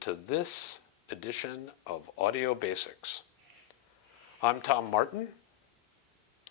to this edition of Audio Basics. I'm Tom Martin.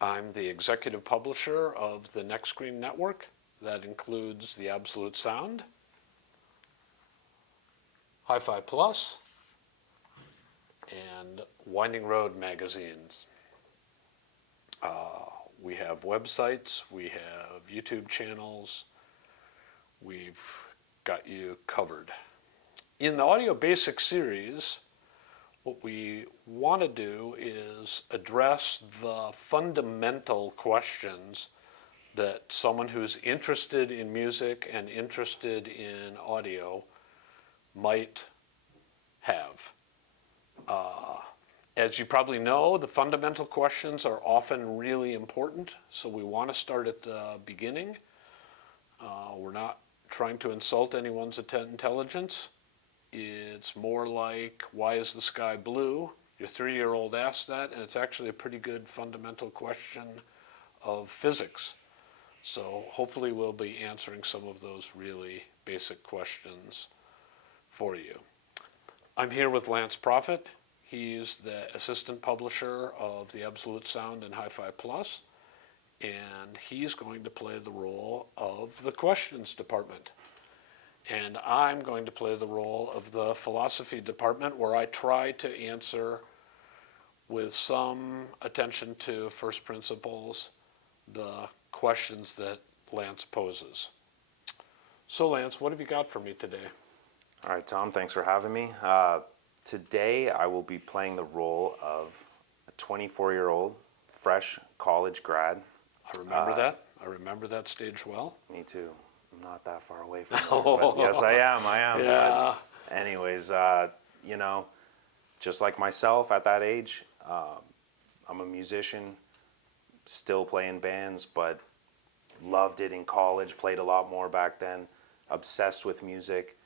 I'm the executive publisher of the Next Screen Network. That includes The Absolute Sound, Hi-Fi Plus, and Winding Road magazines. We have websites, we have YouTube channels, we've got you covered. In the Audio Basics series, what we want to do is address the fundamental questions that someone who's interested in music and interested in audio might have. As you probably know, the fundamental questions are often really important, so we want to start at the beginning. We're not trying to insult anyone's intelligence. It's more like, why is the sky blue? Your 3-year-old asked that, and it's actually a pretty good fundamental question of physics. So hopefully we'll be answering some of those really basic questions for you. I'm here with Lance Profit. He's the assistant publisher of The Absolute Sound and Hi-Fi Plus, and he's going to play the role of the questions department. And I'm going to play the role of the philosophy department, where I try to answer with some attention to first principles the questions that Lance poses. So Lance, what have you got for me today? All right, Tom, thanks for having me. Today I will be playing the role of a 24-year-old fresh college grad. I remember that. I remember that stage well. Me too. I'm not that far away from it, but yes, I am. Yeah. But anyways, you know, just like myself at that age, I'm a musician, still playing bands, but loved it in college, played a lot more back then, obsessed with music.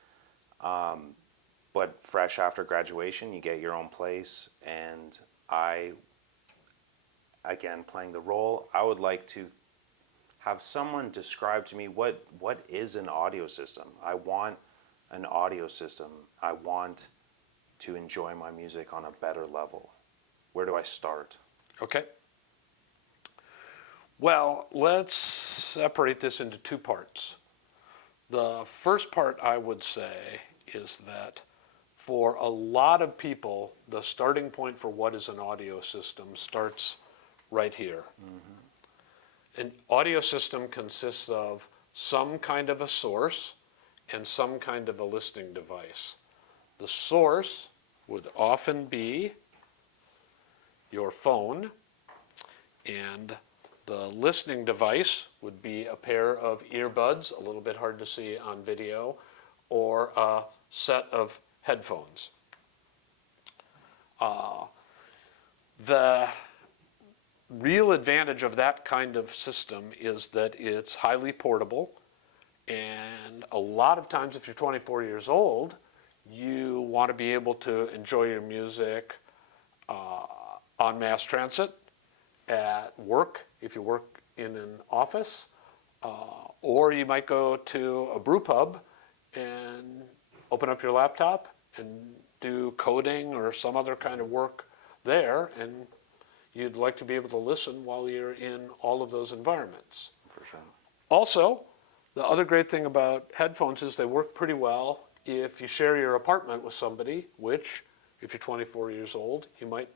But fresh after graduation, you get your own place, and again, playing the role, I would like to have someone describe to me what is an audio system. I want an audio system. I want to enjoy my music on a better level. Where do I start? Okay. Well, let's separate this into two parts. The first part, I would say, is that for a lot of people, the starting point for what is an audio system starts right here. Mm-hmm. An audio system consists of some kind of a source and some kind of a listening device. The source would often be your phone, and the listening device would be a pair of earbuds, a little bit hard to see on video, or a set of headphones. The real advantage of that kind of system is that it's highly portable, and a lot of times if you're 24 years old, you want to be able to enjoy your music on mass transit, at work, if you work in an office, or you might go to a brew pub and open up your laptop and do coding or some other kind of work there, and you'd like to be able to listen while you're in all of those environments. For sure. Also, the other great thing about headphones is they work pretty well if you share your apartment with somebody, which, if you're 24 years old, you might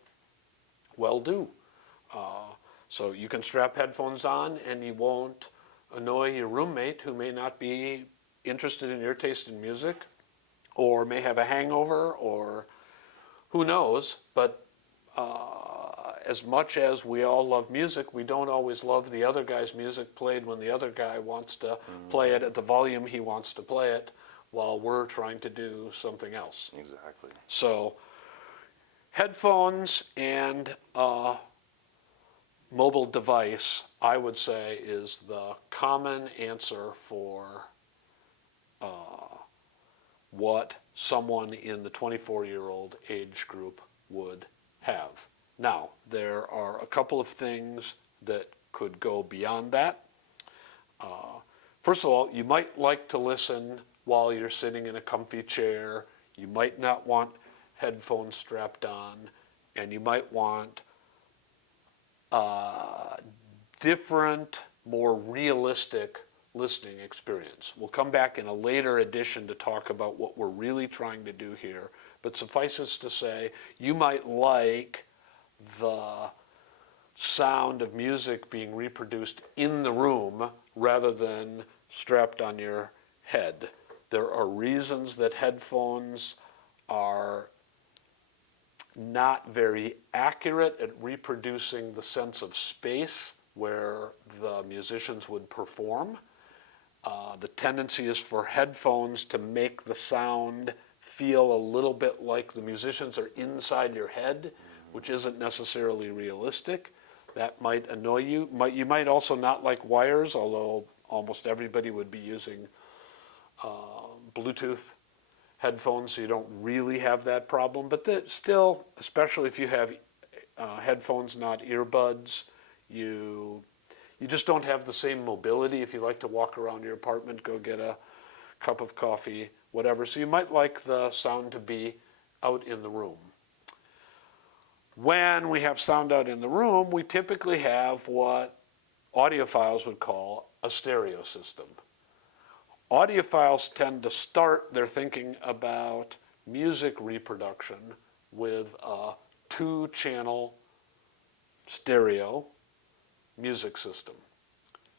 well do. So you can strap headphones on and you won't annoy your roommate, who may not be interested in your taste in music, or may have a hangover, or who knows. But as much as we all love music, we don't always love the other guy's music played when the other guy wants to play it at the volume he wants to play it while we're trying to do something else. Exactly. So headphones and mobile device, I would say, is the common answer for what someone in the 24-year-old age group would have. Now, there are a couple of things that could go beyond that. First of all, you might like to listen while you're sitting in a comfy chair. You might not want headphones strapped on, and you might want a different, more realistic listening experience. We'll come back in a later edition to talk about what we're really trying to do here, but suffices to say, you might like the sound of music being reproduced in the room rather than strapped on your head. There are reasons that headphones are not very accurate at reproducing the sense of space where the musicians would perform. The tendency is for headphones to make the sound feel a little bit like the musicians are inside your head, which isn't necessarily realistic. That might annoy you. You might also not like wires, although almost everybody would be using Bluetooth headphones, so you don't really have that problem. But still, especially if you have headphones, not earbuds, you just don't have the same mobility if you like to walk around your apartment, go get a cup of coffee, whatever. So you might like the sound to be out in the room. When we have sound out in the room, we typically have what audiophiles would call a stereo system. Audiophiles tend to start their thinking about music reproduction with a 2-channel stereo music system.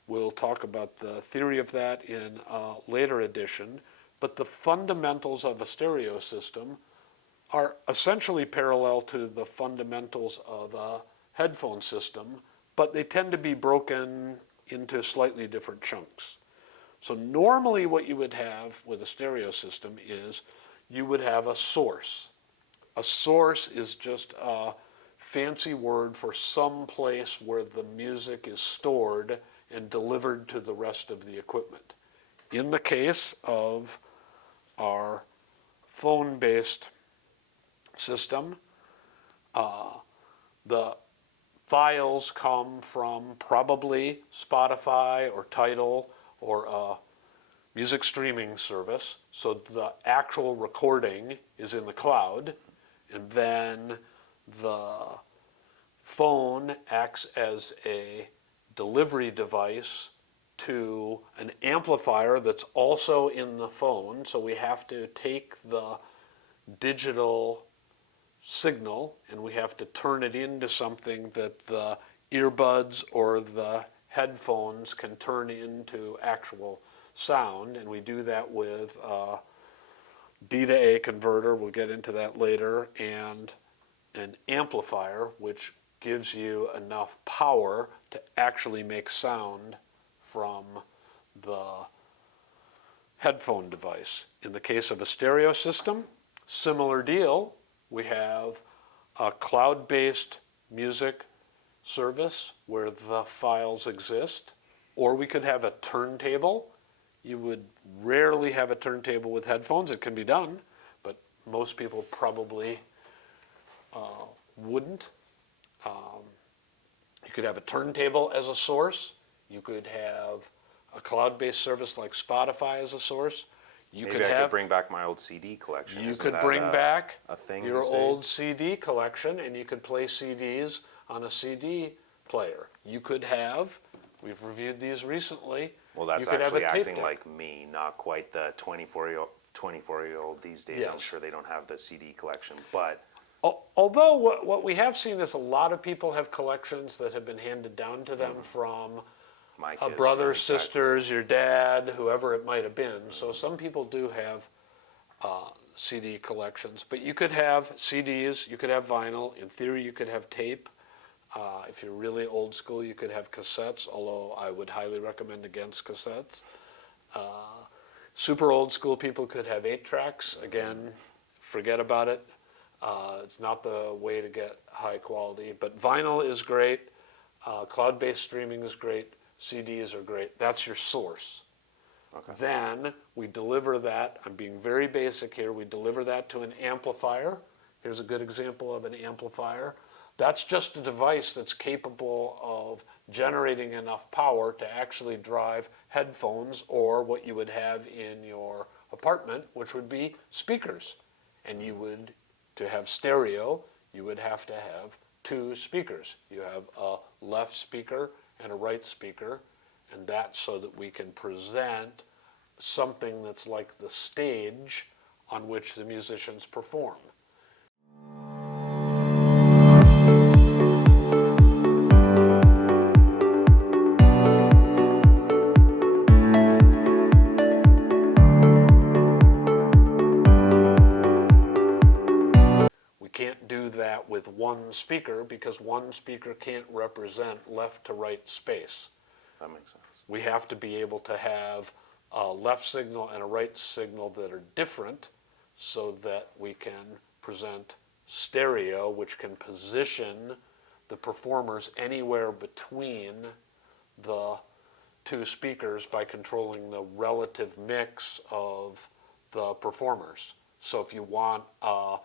We'll talk about the theory of that in a later edition, but the fundamentals of a stereo system are essentially parallel to the fundamentals of a headphone system, but they tend to be broken into slightly different chunks. So normally what you would have with a stereo system is you would have a source. A source is just a fancy word for some place where the music is stored and delivered to the rest of the equipment. In the case of our phone-based system, the files come from probably Spotify or Tidal or a music streaming service. So the actual recording is in the cloud, and then the phone acts as a delivery device to an amplifier that's also in the phone. So we have to take the digital signal and we have to turn it into something that the earbuds or the headphones can turn into actual sound, and we do that with a D to A converter, we'll get into that later, and an amplifier which gives you enough power to actually make sound from the headphone device. In the case of a stereo system, similar deal. We have a cloud-based music service where the files exist, or we could have a turntable. You would rarely have a turntable with headphones. It can be done, but most people probably wouldn't. You could have a turntable as a source. You could have a cloud-based service like Spotify as a source. Maybe I could bring back my old CD collection. You Isn't could that bring back a thing your these old days? CD collection, and you could play CDs on a CD player. You could have, we've reviewed these recently. Well, that's you could actually have a tape acting deck. like me, not quite the 24-year-old these days. I'm Yes. sure they don't have the CD collection, but Although what we have seen is a lot of people have collections that have been handed down to them from my a kids, brother, yeah, exactly. sisters, your dad, whoever it might have been. So some people do have CD collections, but you could have CDs, you could have vinyl. In theory, you could have tape. If you're really old school, you could have cassettes, although I would highly recommend against cassettes. Super old school people could have 8-tracks. Again, forget about it. It's not the way to get high quality, but vinyl is great. Cloud-based streaming is great. CDs are great. That's your source. Okay. Then we deliver that, I'm being very basic here, we deliver that to an amplifier. Here's a good example of an amplifier. That's just a device that's capable of generating enough power to actually drive headphones or what you would have in your apartment, which would be speakers. And you would, to have stereo, you would have to have two speakers. You have a left speaker and a right speaker, and that's so that we can present something that's like the stage on which the musicians perform. We can't do that with one speaker because one speaker can't represent left to right space. That makes sense. We have to be able to have a left signal and a right signal that are different so that we can present stereo, which can position the performers anywhere between the two speakers by controlling the relative mix of the performers. So if you want a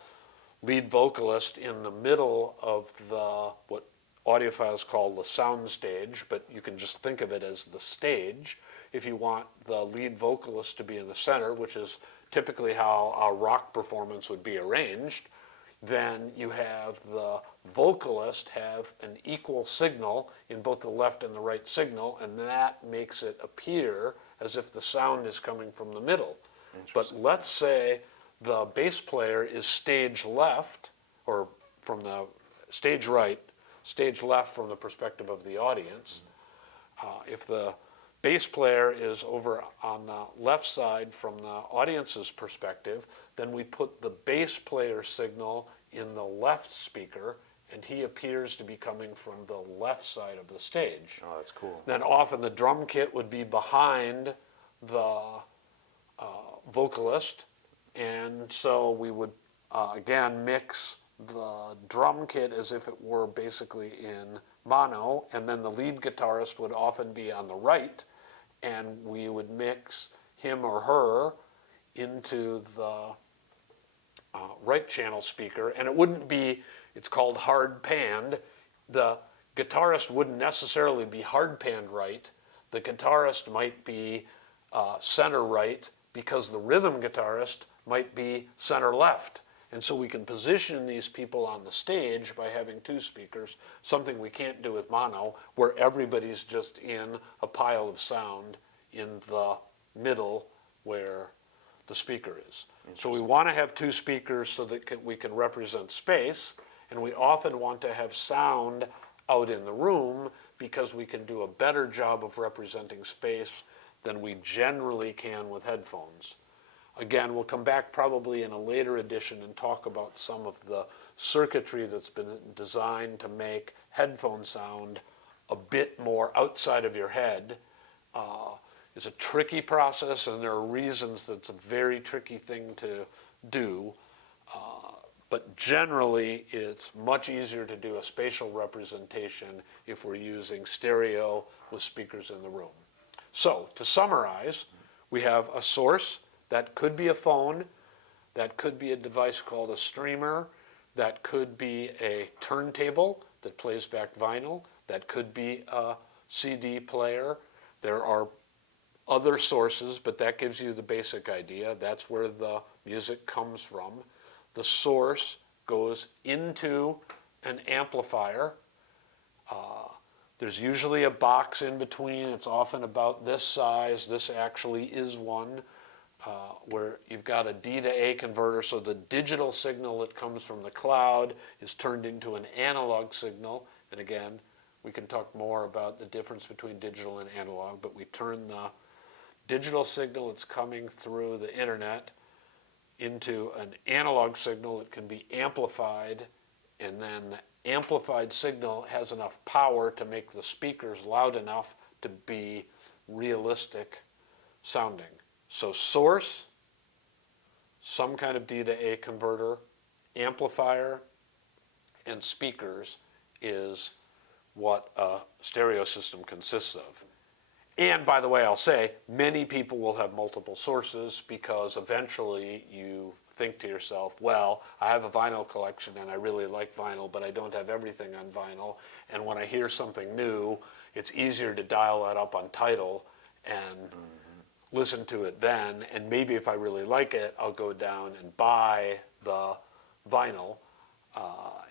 lead vocalist in the middle of the, what audiophiles call the sound stage, but you can just think of it as the stage. If you want the lead vocalist to be in the center, which is typically how a rock performance would be arranged, then you have the vocalist have an equal signal in both the left and the right signal, and that makes it appear as if the sound is coming from the middle. But let's say the bass player is stage left, or from the stage right, stage left from the perspective of the audience. If the bass player is over on the left side from the audience's perspective, then we put the bass player signal in the left speaker, and he appears to be coming from the left side of the stage. Oh, that's cool. Then often the drum kit would be behind the vocalist, and so we would again mix the drum kit as if it were basically in mono, and then the lead guitarist would often be on the right, and we would mix him or her into the right channel speaker, and it wouldn't be, it's called hard panned. The guitarist wouldn't necessarily be hard panned right. The guitarist might be center right because the rhythm guitarist might be center left. And so we can position these people on the stage by having two speakers, something we can't do with mono, where everybody's just in a pile of sound in the middle where the speaker is. So we want to have two speakers so that we can represent space, and we often want to have sound out in the room because we can do a better job of representing space than we generally can with headphones. Again, we'll come back probably in a later edition and talk about some of the circuitry that's been designed to make headphone sound a bit more outside of your head. It's a tricky process, and there are reasons that it's a very tricky thing to do. But generally, it's much easier to do a spatial representation if we're using stereo with speakers in the room. So, to summarize, we have a source. That could be a phone, that could be a device called a streamer, that could be a turntable that plays back vinyl, that could be a CD player. There are other sources, but that gives you the basic idea. That's where the music comes from. The source goes into an amplifier. There's usually a box in between. It's often about this size. This actually is one. Where you've got a D to A converter, so the digital signal that comes from the cloud is turned into an analog signal. And again, we can talk more about the difference between digital and analog, but we turn the digital signal that's coming through the internet into an analog signal that can be amplified, and then the amplified signal has enough power to make the speakers loud enough to be realistic sounding. So source, some kind of D to A converter, amplifier, and speakers is what a stereo system consists of. And by the way, I'll say, many people will have multiple sources because eventually you think to yourself, well, I have a vinyl collection and I really like vinyl, but I don't have everything on vinyl. And when I hear something new, it's easier to dial that up on Tidal and listen to it then, and maybe if I really like it, I'll go down and buy the vinyl.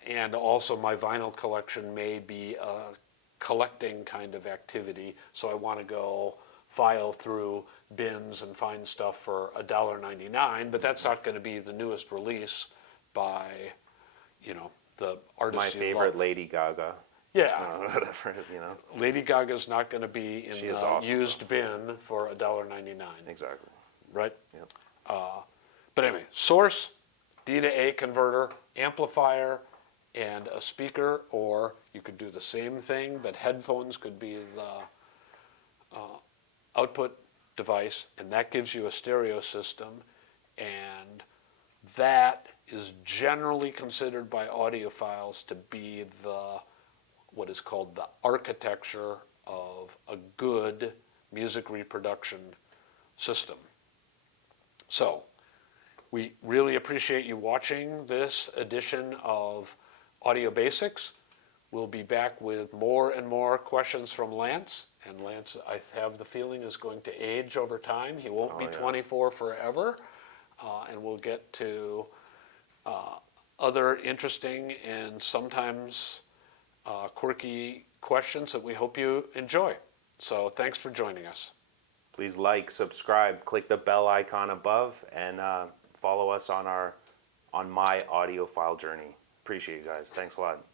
And also my vinyl collection may be a collecting kind of activity, so I want to go file through bins and find stuff for $1.99, but that's not going to be the newest release by, the artist My you favorite love. Lady Gaga. Yeah. Whatever, Lady Gaga's not going to be in She is the awesome, used bin for $1.99, Exactly. right? Yep. But anyway, source, D to A converter, amplifier, and a speaker, or you could do the same thing, but headphones could be the output device, and that gives you a stereo system, and that is generally considered by audiophiles to be what is called the architecture of a good music reproduction system. So, we really appreciate you watching this edition of Audio Basics. We'll be back with more and more questions from Lance. And Lance, I have the feeling, is going to age over time. He won't be 24 forever. And we'll get to other interesting and sometimes quirky questions that we hope you enjoy. So thanks for joining us. Please like, subscribe, click the bell icon above, and follow us on my audiophile journey. Appreciate you guys. Thanks a lot.